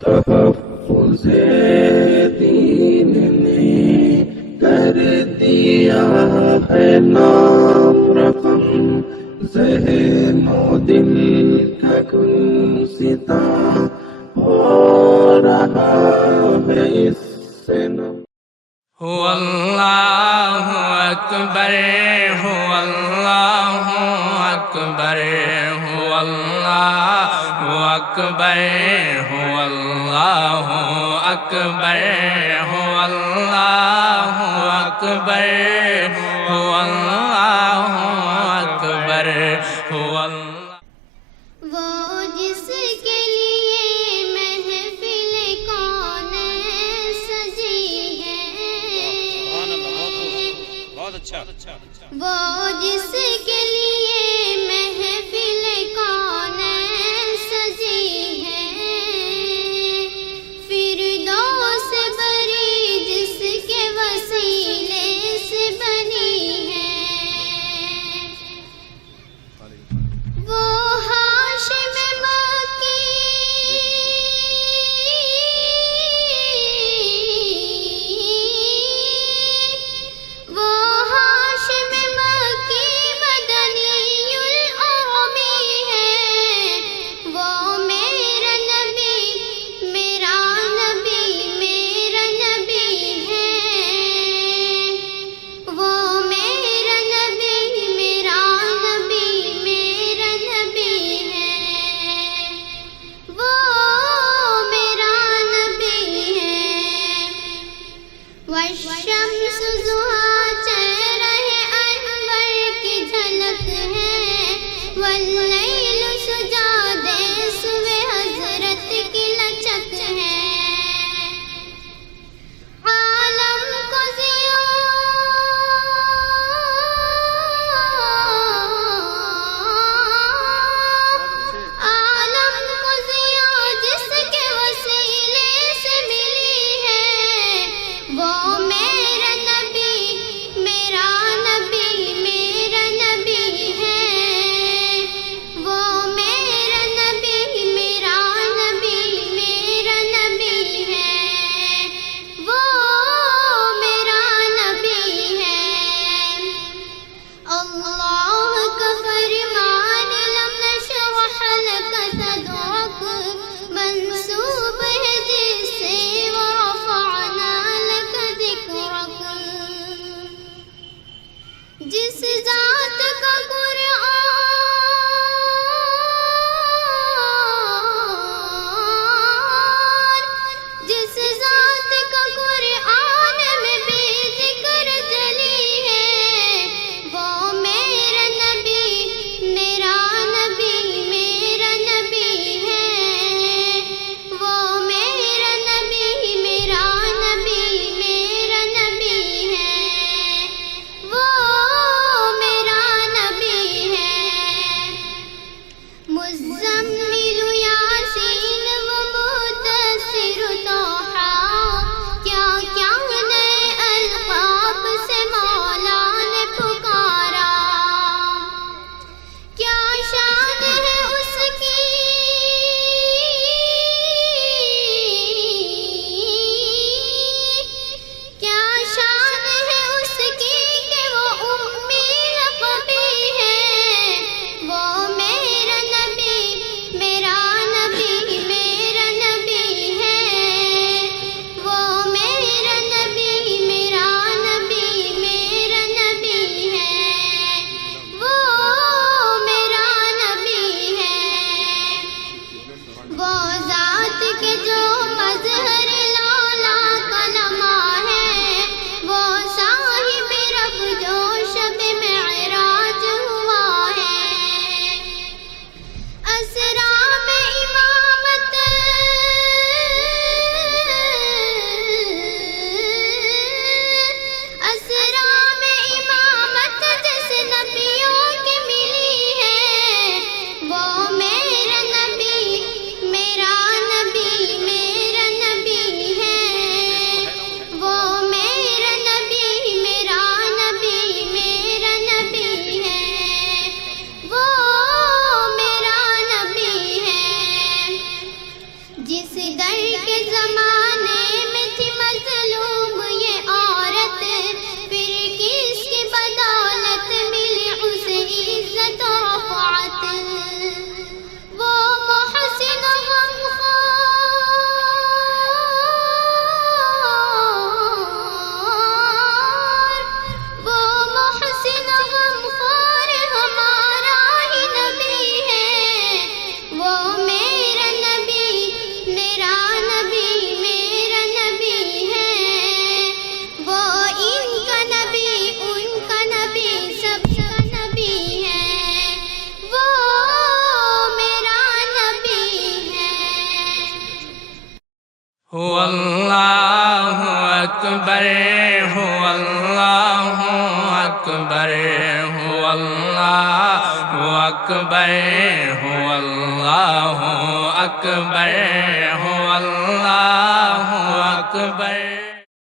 تحفظ دین نے کر دیا ہے نام رقم، ذہن و دل کا کل ستا ہو رہا ہے اس سے نم۔ هو اللہ اکبر، هو اللہ اکبر، هو اللہ اکبر، هو اللہ اکبر، هو اللہ اکبر، هو اللہ اکبر، هو اللہ۔ وہ جس کے لیے محفل کون سجی ہے، وہ جس کے لیے محفل کون سجی ہے، فردوس بری جس کے وسیلے سے بنی ہے، وہ ہاشم مکی، وہ ہاشم مکی در کے زمانے میں تھی مظلوم یہ عورت، پھر کس کی بدولت ملی اسے عزت و رفعت، وہ محسن غمخوار، وہ محسن غمخوار ہمارا ہی نبی ہے، وہ میرا نبی، میرا نبی، میرا نبی ہے، وہ ان کا نبی، ان کا نبی، سب کا نبی ہے، وہ میرا نبی ہے۔ هو اللہ اکبر، هو اللہ اکبر، هو اللہ اکبر، هو اللہ اکبر، هو اللہ اکبر۔